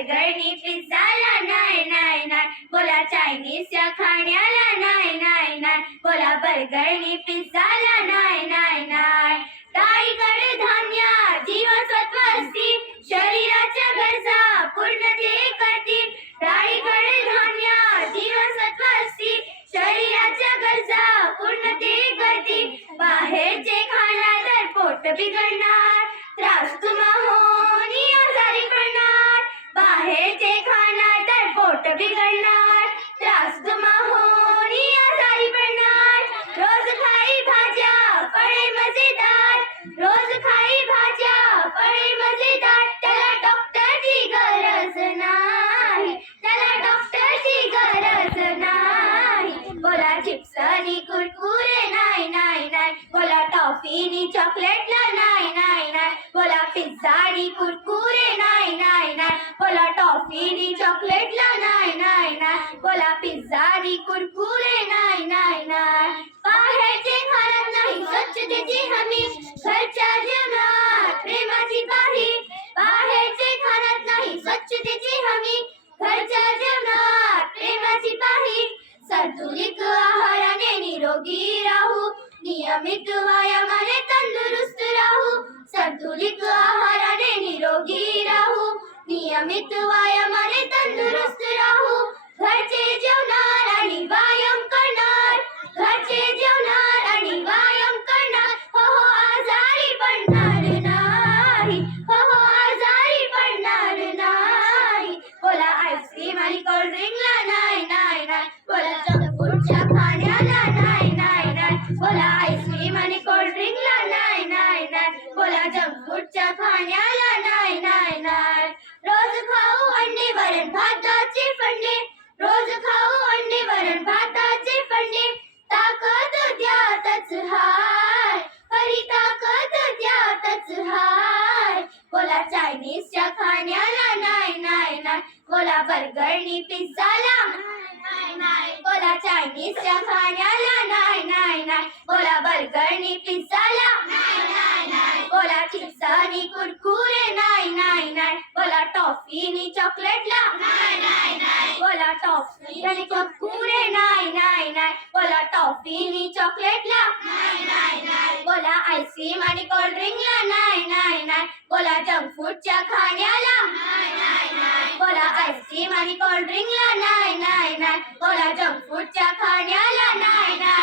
बर्गरनी पिझ्झाला नाही नाही नाही, बोला चायनीजच्या खाण्याला नाही नाही नाही, बोला बर्गरनी पिझ्झाला नाही नाही नाही. डाळी कडधान्य जीवनसत्व असती, शरीराच्या गरजा पूर्ण ते करतील. डाळी कडधान्य जीवनसत्व असती, शरीराच्या गरजा पूर्ण ते करतील. बाहेरचे खाणार तर पोट बिघडणार, त्रास तुम्हा होणी आजारी पडणार. बाहेरचे खाणार तर पोट बिघडणार, त्रास तुम्हा होणी आजारी पडणार. रोज खाई भाज्या फळे मजेदार, रोज खाई भाज्या फळे मजेदार. त्याला डॉक्टरची गरज नाही, त्याला डॉक्टरची गरज नाही. बोला चिप्स आणि कुरकुरे नाही नाही नाही, बोला टॉफी आणि चॉकलेटला नाही नाही नाही, बोला पिझ्झा आणि कुरकुरे नाही नाही नाही, बोला टॉफी आणि चॉकलेटला नाही नाही नाही, बोला पिझ्झा आणि कुरकुरे नाही नाही नाही. बाहेरचे खाण्यात नाही स्वच्छतेची हमी, घरच्या जेवणात प्रेमाची पाही. बाहेरचे खाण्यात नाही स्वच्छतेची हमी, घरच्या जेवणात प्रेमाची पाही. संतुलित आहाराने निरोगी राहू, नियमित व्यायामाने तंदुरुस्त राहू. संतुलित आहाराने निरोगी राहू, नियमित व्यायामाने तंदुरुस्त राहू. घरचे जेवणार आणि व्यायाम करणार, घरचे जेवणार आणि व्यायाम करणार. हो हो आजारी पडणार नाही, हो हो आजारी पडणार नाही. बोला आईस्क्रीम आणि कोल्ड्रिंकला नाही नाही नाही, बोला जंक फूडच्या खाण्याला नाही नाही नाही, बोला आईस्क्रीम आणि कोल्ड्रिंकला नाही नाही नाही, बोला जंक फूडच्या खाण्याला नाही नाही नाही. रोज खाऊ अंडे वरण भाताचे फंडे, रोज खाऊ अंडे वरण भाताचे फंडे. ताकद द्यातच हाय, खरी ताकद द्यातच हाय. बोला चायनीजच्या खाण्याला नाही नाही नाही, बोला बर्गरनी पिझ्झाला नाही नाही, बोला चायनीजच्या खाण्याला नाही नाही नाही, बोला बर्गरनी पिझ्झाला नाही नाही नाही, बोला चिप्स आणि कुरकुरे नाही नाही नाही, बोला टॉफी आणि चॉकलेटला नाही नाही नाही, बोला टॉफी आणि कुरकुरे नाही नाही नाही, बोला टॉफी आणि चॉकलेटला नाही नाही नाही, बोला आईस्क्रीम आणि कोल्ड्रिंकला नाही नाही नाही, बोला जंक फूडच्या खाण्याला नाही नाही नाही, बोला आईस्क्रीम आणि कोल्ड्रिंकला नाही नाही नाही, बोला जंक फूडच्या खाण्याला नाही नाही.